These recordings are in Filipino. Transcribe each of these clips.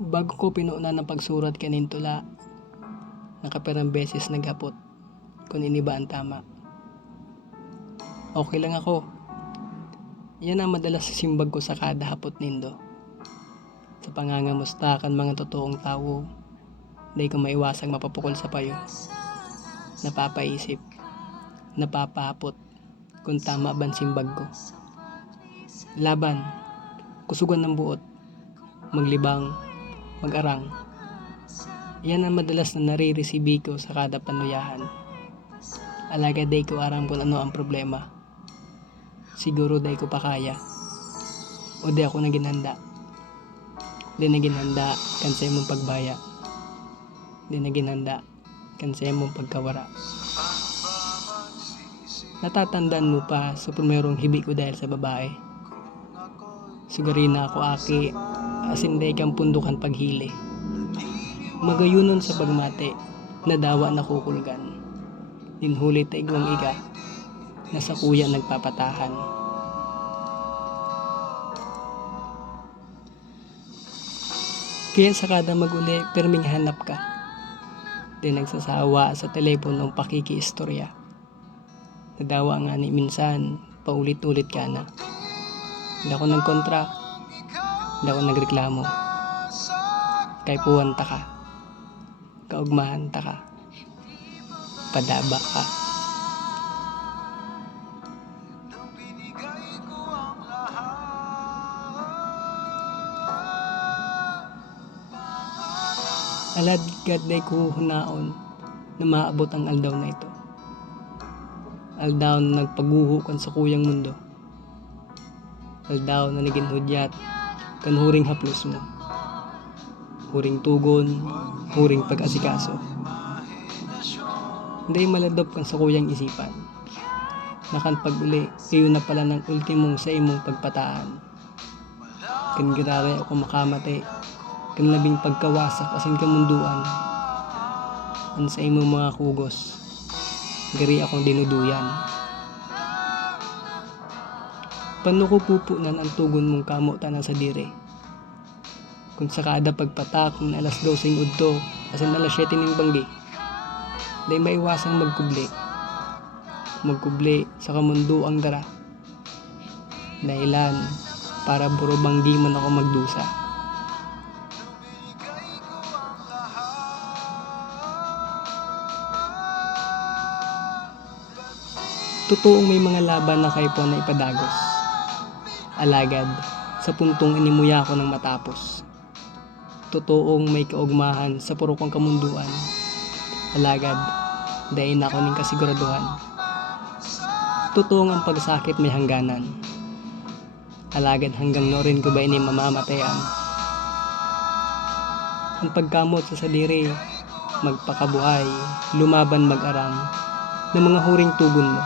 Bago ko pinuuna ng pagsurat kanintula, nakaperang beses naghapot kung ini ba ang tama. Okay lang ako. Yan ang madalas simbag ko sa kada hapot nindo. Sa pangangamusta kan mga totoong tao, di ko maiwasang mapapukol sa payo. Napapaisip, napapahapot kung tama ban simbag ko. Laban, kusugan ng buot, maglibang, mag-arang. Yan ang madalas na nare-receive ko sa kada panuyahan. Alaga day ko aram kung ano ang problema. Siguro day ko pa kaya. O day ako na ginhanda. Di na ginhanda kan sa imong pagbaya. Di na ginhanda kan sa imong pagkawara. Natatandaan mo pa sa primerong hibi ko dahil sa babae. Sugarin na ako aki, asin day kang pundukan paghili. Magayunon sa pagmate, nadawa na kukulgan. Dinhuli ta igwang iga, na sa kuya nagpapatahan. Kaya sa kada maguli, perming hanap ka. Di nagsasawa sa teleponong pakikiistorya. Nadawa nga ni minsan, paulit-ulit ka na. Hindi ako nagkontra, hindi ako nagreklamo. Kay puwanta ka, kaugmahan ta ka, padaba ka. Alad gaday ko hunaon na maabot ang aldaw na ito. Aldaw na nagpaguho kan sa kuyang mundo. Aldaw na naging hudyat kan huring haplos mo. Huring tugon, huring pag-asikaso. Hindi maladop kan sa kuyang isipan. Nakan pag-uli, kayo na pala ng ultimong sa imong pagpataan. Kan girare ako makamate, kan labing pagkawasak asin kamunduan. An sa imong mga kugos, gari akong dinuduyan. Paano ko pupunan ang tugon mong kamo tanan sa dire? Kung sa kada pagpatak ng alas 12 udto, asin alas 7 ning banggi, day maiwasang magkubli. Magkubli sa kamundo ang dara. Dahilan, para buro banggi man ako magdusa. Totoong may mga laban na kay po na ipadagos. Alagad, sa puntong inimuya ko ng matapos. Totoong may kaugmahan sa puro kong kamunduan. Alagad, dahin ako ning kasiguraduhan. Totoong ang pagsakit may hangganan. Alagad hanggang no rin ko ba ini mamamatayan. Ang pagkamot sa sadiri, magpakabuhay, lumaban mag-arang, ng mga huring tugon mo.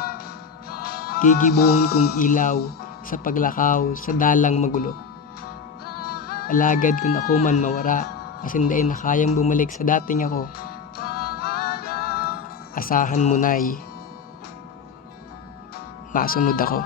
Gigibuhon kong ilaw sa paglakaw sa dalang magulo. Alagad kung ako man mawara, asin dahin na kayang bumalik sa dating ako. Asahan mo na'y masunod ako.